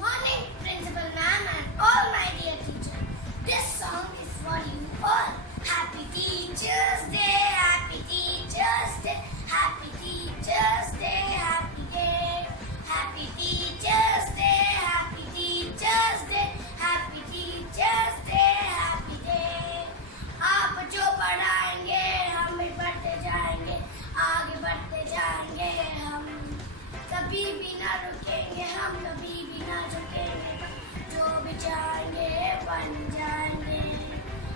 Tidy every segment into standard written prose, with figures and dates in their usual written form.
Morning, Principal Ma'am and all my dear teachers. This song is for you all. Happy Teachers Day, Happy Teachers Day, Happy Teachers Day, Happy Day. Happy Teachers Day, Happy Teachers Day, Happy Teachers Day, Happy Day. आप जो पढ़ाएंगे हम भी बढ़ते जाएंगे, आगे बढ़ते जाएंगे हम। कभी भी ना रुकेंगे हम, कभी भी ना झुकेंगे, जो भी चाहेंगे बन जाएंगे।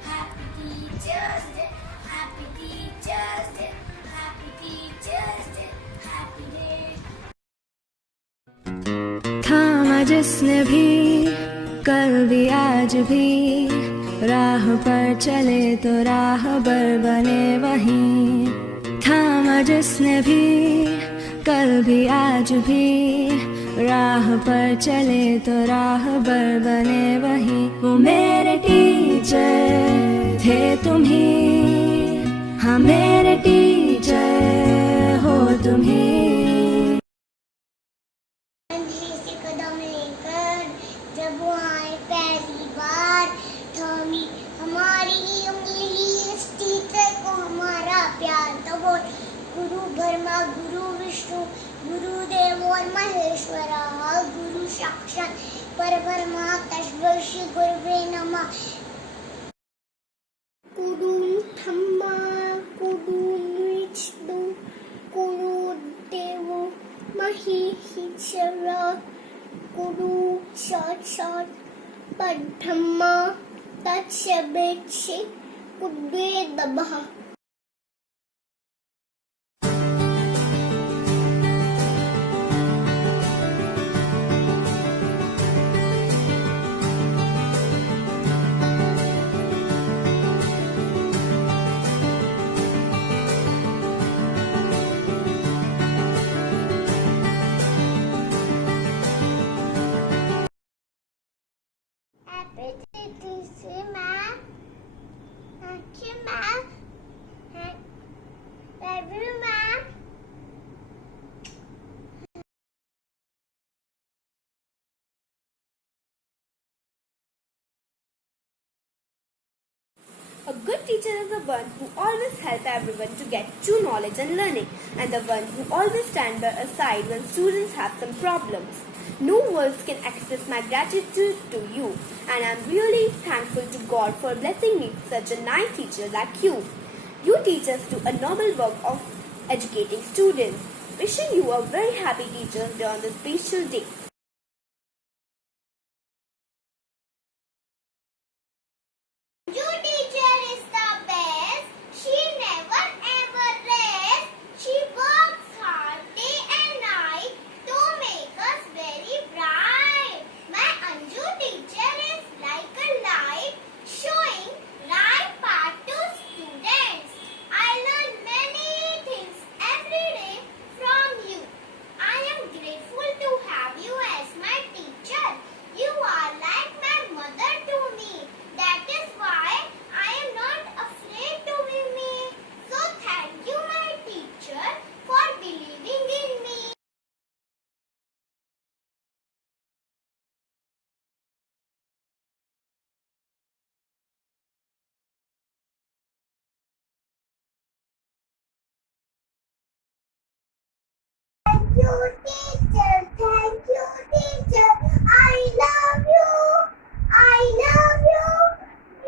Happy Teachers Day, Happy Teachers Day, Happy Teachers Day, Happy Day. थामा जिसने भी कल भी आज भी, राह पर चले तो राहबर बने वहीं। थामा जिसने भी कल भी आज भी, राह पर चले तो राहबर बने वहीं। वो मेरे टीचर थे तुम ही, हाँ मेरे टीचर हो तुम ही। कंधे से कदम लेकर जब वो आए पहली बार, थामी हमारी उंगली, इस टीचर को हमारा प्यार। तो बोल गुरु ब्रह्मा गुरु विष्णु गुरुदेव और महेश्वरा, गुरु साक्षात परब्रह्मा तस्मै श्री गुरुवे नमः। गुरु ब्रह्मा गुरु विष्णु गुरुदेव महेश्वरा, गुरु साक्षात परब्रह्मा तस्मै श्री गुरुवे नमः। Happy Teachers Day, ma'am. Thank you, ma'am. Love you, ma'am. A good teacher is the one who always helps everyone to get true knowledge and learning, and the one who always stands by a side when students have some problems. No words can express my gratitude to you, and I'm really thankful to God for blessing me with such a nice teacher like you. You teach us do a noble work of educating students. Wishing you a very happy Teachers Day on this special day. Your teacher is the best. She never ever rests. She works hard day and night to make us very bright. My Anju teacher is like a light, showing right path to students. I learn many things every day from you. I am grateful to have you as my teacher. You are like my mother to me. That is why I am not afraid to be me. So thank you, my teacher, for believing in me. Thank you, teacher. Thank you, teacher. I love you. I love you.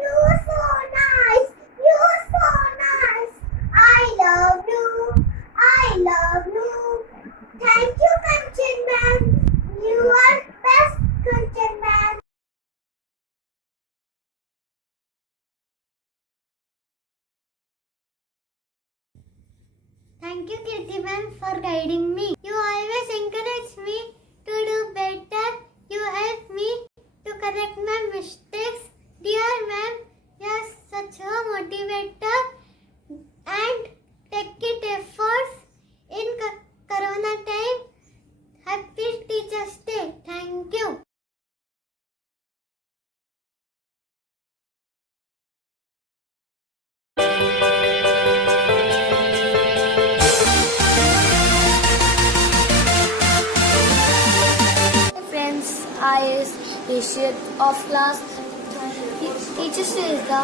You're so nice. You're so nice. I love you. I love you. Thank you, Kanchan ma'am. You are best, Kanchan ma'am. Thank you, Kirti ma'am, for guiding me. You always encourage me to do better. You help me to correct my mistakes. Dear ma'am, you are such a motivator and take it efforts in Corona time. Happy Teachers Day. Thank you. appreciate of class. Teachers Day is the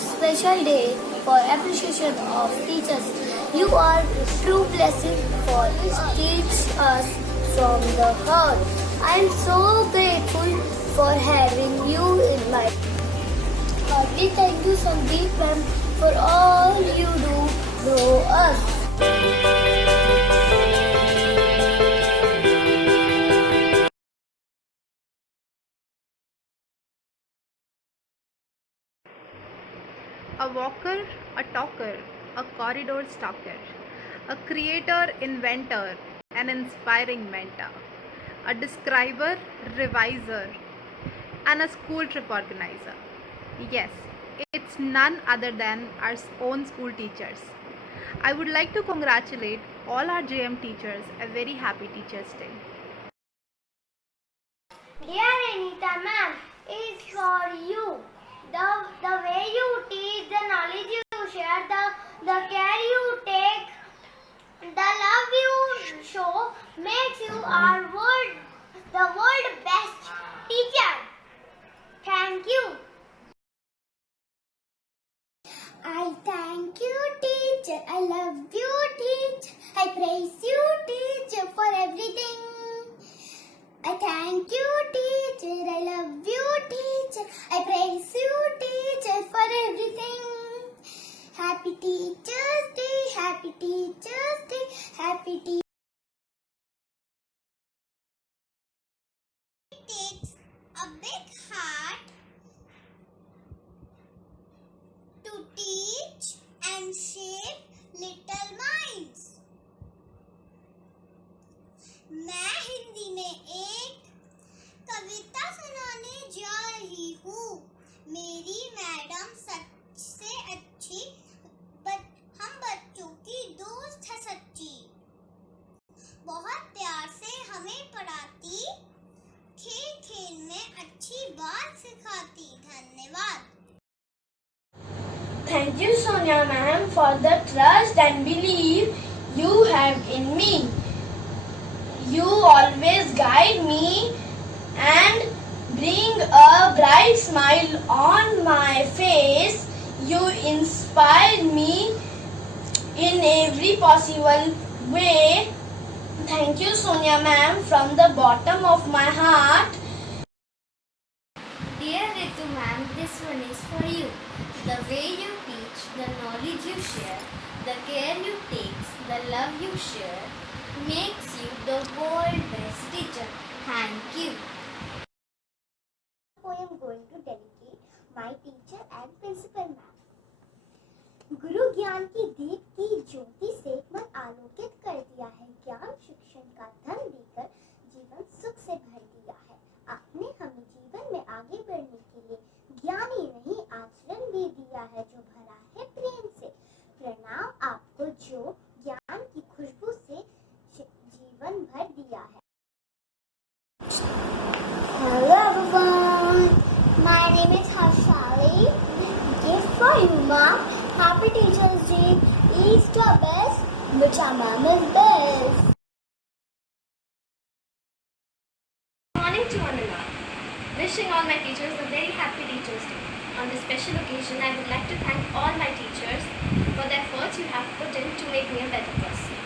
special day for appreciation of teachers. You are true blessing for teach us from the heart. I am so grateful for having you in my heartily thank you Sandeep ma'am for all you do grow us. A walker, a talker, a corridor stalker, a creator, inventor, an inspiring mentor, a describer, reviser, and a school trip organizer. Yes, it's none other than our own school teachers. I would like to congratulate all our JM teachers a very happy Teachers' Day. Dear Anita ma'am, it's for you. The way you teach, the knowledge you share, the care you take, the love you show makes you the world best teacher. Thank you. I thank you, teacher. I love you, teacher. I praise you, teacher, for everything. I thank you, teacher. I love you, teacher. I praise you, teacher, for everything. Happy Teachers Day, Happy Teachers Day, Happy Teachers Day. It takes a big heart to teach and shape little minds. मैं हिंदी में एक कविता सुनाने जा रही हूँ। मेरी madam सच से अच्छी, हम बच्चों की दोस्त है सच्ची। बहुत प्यार से हमें पढ़ाती, खेल खेल में अच्छी बात सिखाती। धन्यवाद। Thank you, Sonia ma'am, for the trust and belief you have in me. You always guide me and bring a bright smile on my face. You inspire me in every possible way. Thank you, Sonia ma'am, from the bottom of my heart. Dear Ritu ma'am, this one is for you. The way you teach, the knowledge you share, the care you take, the love you share, makes you the world best teacher. Thank you. I am going to dedicate my teacher and principal ma'am. गुरु ज्ञान की दीप की ज्योति से मन आलोकित कर दिया है। ज्ञान शिक्षण का धन देकर जीवन सुख से भर दिया है। आपने हमें जीवन में आगे बढ़ने के लिए ज्ञान ही नहीं आचरण भी दिया है जो भरा है प्रेम से। प्रणाम आपको जो ज्ञान की खुशबू से जीवन भर दिया है। Hello everyone, my name is Harshali. Gift for you, Mom. Happy Teachers Day. Each to our best, which our mom is best. Good morning to one and all. Wishing all my teachers a very happy Teachers Day. On this special occasion, I would like to thank all my teachers for the efforts you have put in to make me a better person.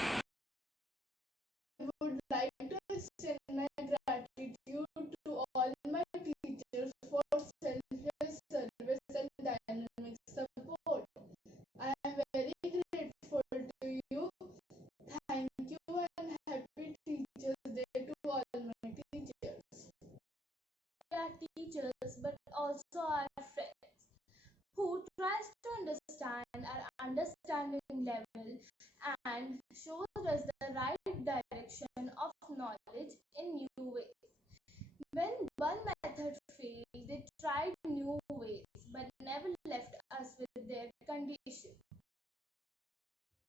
I would like to extend my gratitude to all my teachers for selfless service and dynamic support. I am very grateful to you. Thank you and happy Teachers Day to all my teachers. We are teachers but also our friends who tries to understand our understanding level and shows us the right direction of knowledge in new ways. When one method failed, they tried new ways but never left us with their condition.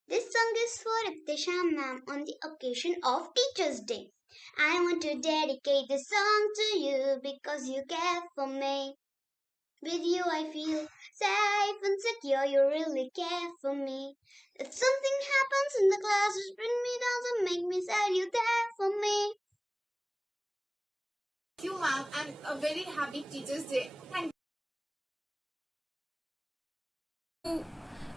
This song is for Iftisham ma'am on the occasion of Teachers' Day. I want to dedicate this song to you because you care for me. With you I feel safe and secure, you really care for me. If something happens in the class, just bring me down and make me sad, you're there for me. Thank you, ma'am, and a very happy Teachers Day. Thank you.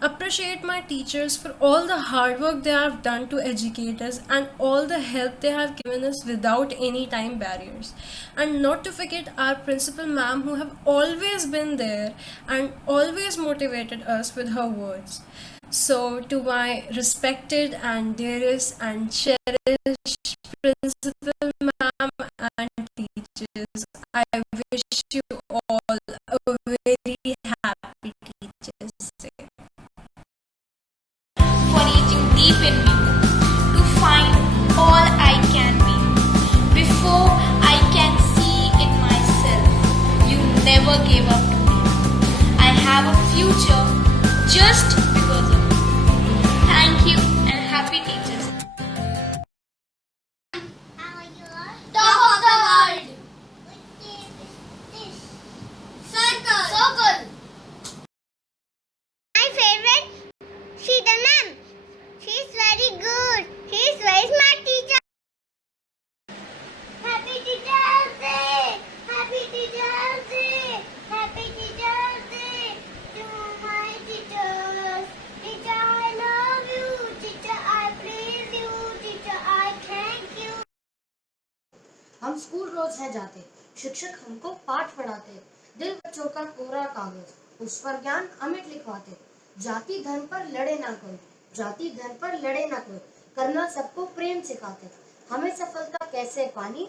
Appreciate my teachers for all the hard work they have done to educate us and all the help they have given us without any time barriers. And not to forget our principal ma'am who have always been there and always motivated us with her words. So to my respected and dearest and cherished principal ma'am and teachers, I wish you all a very happy Teachers Day. For reaching deep in me to find all I can be. Before I can see it myself, you never gave up to me. I have a future just because of you. Thank you and happy Teachers. Top of the world. Circle. Circle. My favorite, Sheeta ma'am. She's very good. She's very smart teacher. Happy Teachers Day. Happy Teachers Day. Happy Teachers Day to my teachers. Teacher, I love you. Teacher, I praise you. Teacher, I thank you. हम school रोज है जाते, शिक्षक हमको पाठ पढ़ाते, दिल बच्चों का कोरा कागज, उस पर ज्ञान अमिट लिखवाते। जाति धन पर लड़े ना कोई, जाति धन पर लड़े ना कोई, करना सबको प्रेम सिखाते। हमें सफलता कैसे पानी,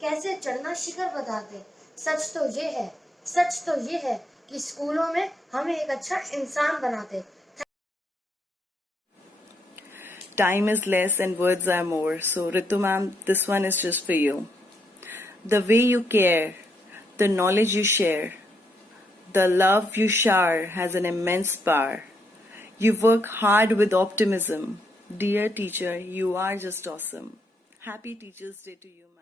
कैसे चढ़ना शिखर बताते। सच तो ये है कि स्कूलों में हमें एक अच्छा इंसान बनाते। Time is less and words are more. So Ritu ma'am, this one is just for you. The way you care, the knowledge you share, the love you shower has an immense power. You work hard with optimism. Dear teacher, you are just awesome. Happy Teachers Day to you, ma'am.